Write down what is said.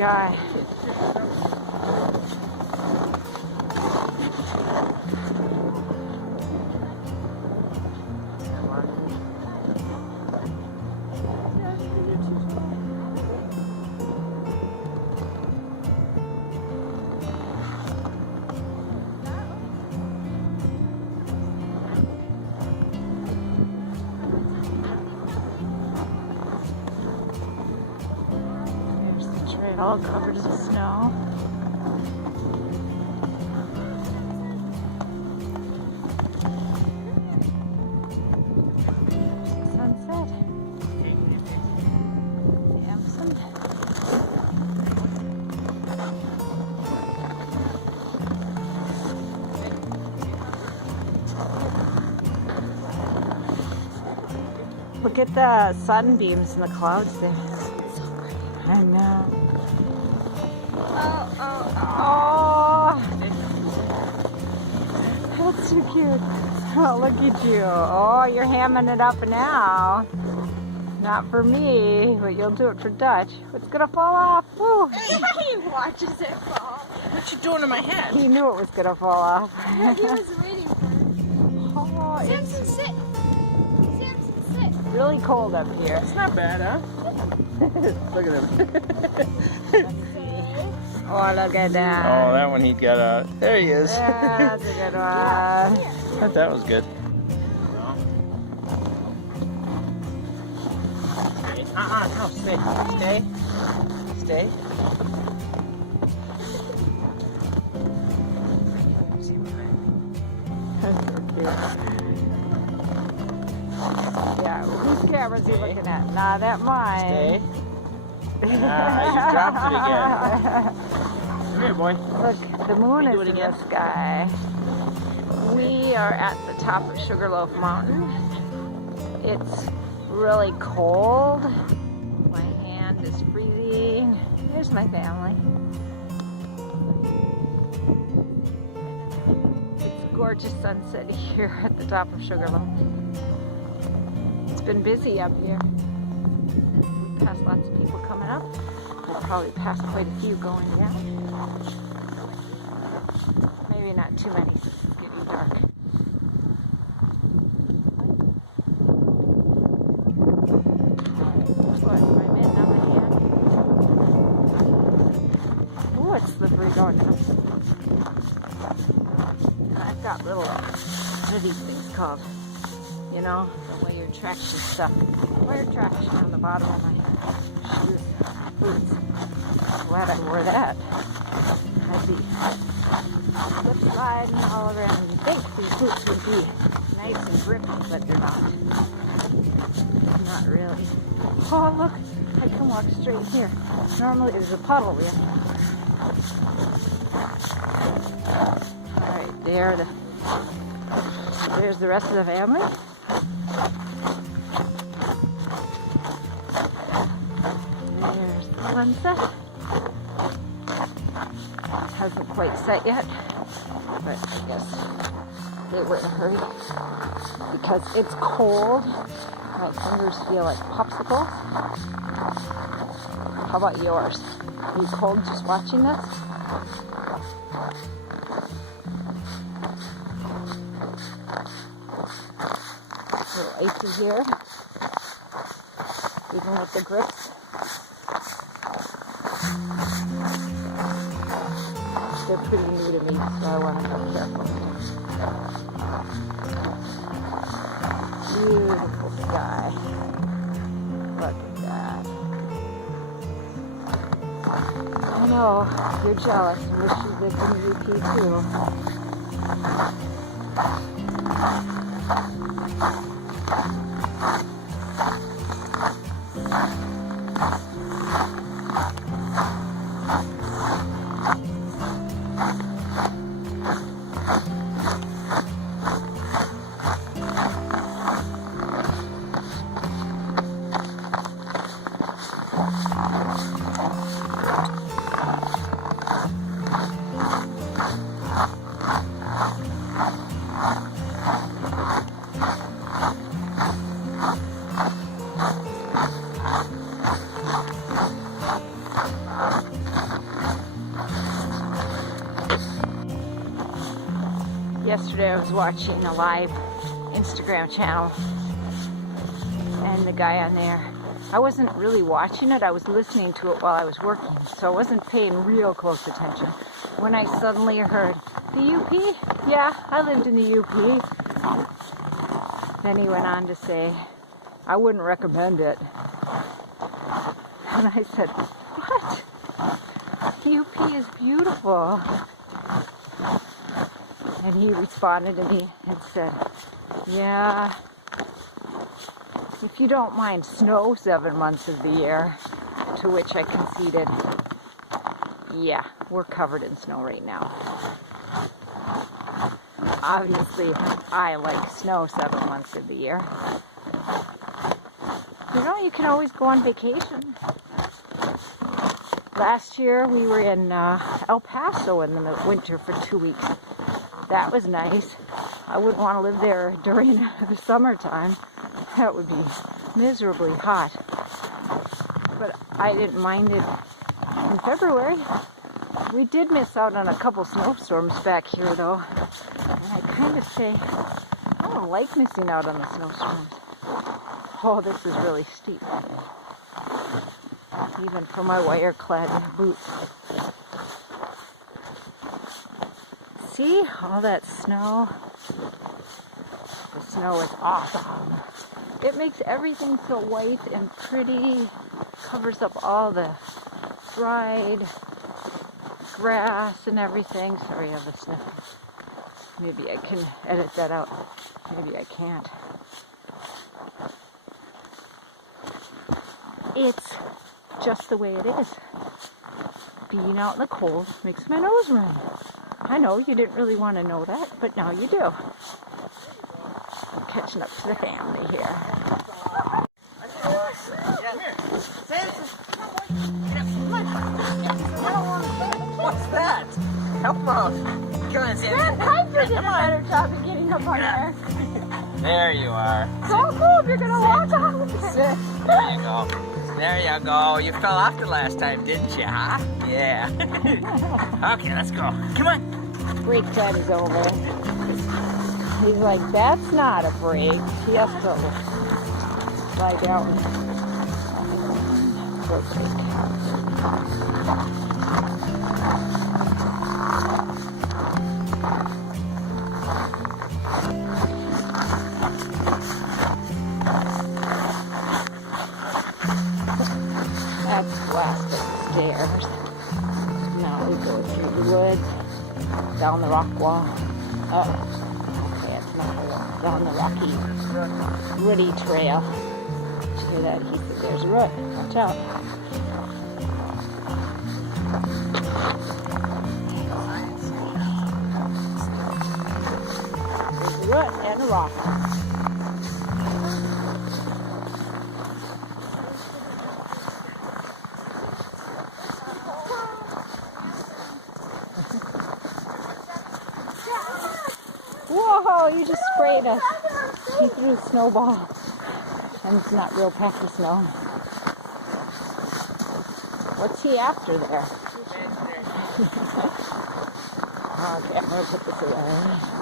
guy. All covered in snow. Sunset. Samson. Look at the sunbeams in the clouds there. I know. Oh, that's so cute. Oh, look at you. Oh, you're hamming it up now. Not for me, but you'll do it for Dutch. It's gonna fall off. Woo. He watches it fall. What you doing to my head? He knew it was gonna fall off. Yeah, he was waiting for it. Oh, Samson, sit. Samson, sit. it's really cold up here. It's not bad, huh? Look at him. Oh, look at that. Oh, that one he got out. There he is. Yeah, that's a good one. I thought that was good. No, stay. Stay. Yeah, whose camera's he looking at? Nah, that mine. Stay. You dropped it again. Come here, boy. Look, the moon is in the sky. We are at the top of Sugarloaf Mountain. It's really cold. My hand is freezing. There's my family. It's a gorgeous sunset here at the top of Sugarloaf. It's been busy up here. We passed lots of people coming up. We'll probably pass quite a few going down. Maybe not too many since it's getting dark. What, am I in on my hand? Oh, it's slippery going down. I've got little, what are these things called? You know, the layer traction stuff. Layer traction on the bottom of my shoes, boots. Glad I wore that. I'd be slip sliding all around. You'd think these boots would be nice and grippy, but they're not. Not really. Oh, look, I can walk straight here. Normally there's a puddle there. Alright, there's the rest of the family. There's the sunset. It hasn't quite set yet, but I guess they were in a hurry because it's cold. My fingers feel like popsicles. How about yours? Are you cold just watching this? A little icy here, even with the grips. They're pretty new to me, so I want to be careful. Beautiful sky. Look at that. I know, you're jealous. I wish you lived in the UK too. was watching a live Instagram channel, and the guy on there, I wasn't really watching it, I was listening to it while I was working, so I wasn't paying real close attention. When I suddenly heard, the UP? Yeah, I lived in the UP. Then he went on to say, I wouldn't recommend it. And I said, what? The UP is beautiful. And he responded to me and said, yeah, if you don't mind snow 7 months of the year, to which I conceded, yeah, we're covered in snow right now. Obviously, I like snow 7 months of the year. You know, you can always go on vacation. Last year, we were in El Paso in the winter for 2 weeks. That was nice. I wouldn't want to live there during the summertime. That would be miserably hot. But I didn't mind it in February. We did miss out on a couple snowstorms back here, though. And I kind of say, I don't like missing out on the snowstorms. Oh, this is really steep. Even for my wire-clad boots. See all that snow? The snow is awesome. It makes everything so white and pretty. Covers up all the dried grass and everything. Sorry, I have the snow. Maybe I can edit that out. Maybe I can't. It's just the way it is. Being out in the cold makes my nose run. I know you didn't really want to know that, but now you do. I'm catching up to the family here. What's that? Help him out. Come on, Sam. I did a better job of getting up on there. There you are. Don't move, you're gonna walk off. There you go. There you go. You fell off the last time, didn't you, huh? Yeah. Okay, let's go. Come on. Break time is over. He's like, that's not a break. He has to lie down for a break. That's blasted stairs. Now we go through the woods, down the rock wall. Oh, okay, it's not a wall. Down the rocky, woody trail. Did you hear that? He said, there's a root. Watch out. There's a root and a rock. Whoa, you just sprayed us. He threw a snowball. And it's not real packy snow. What's he after there? Okay, I'm going to put this away.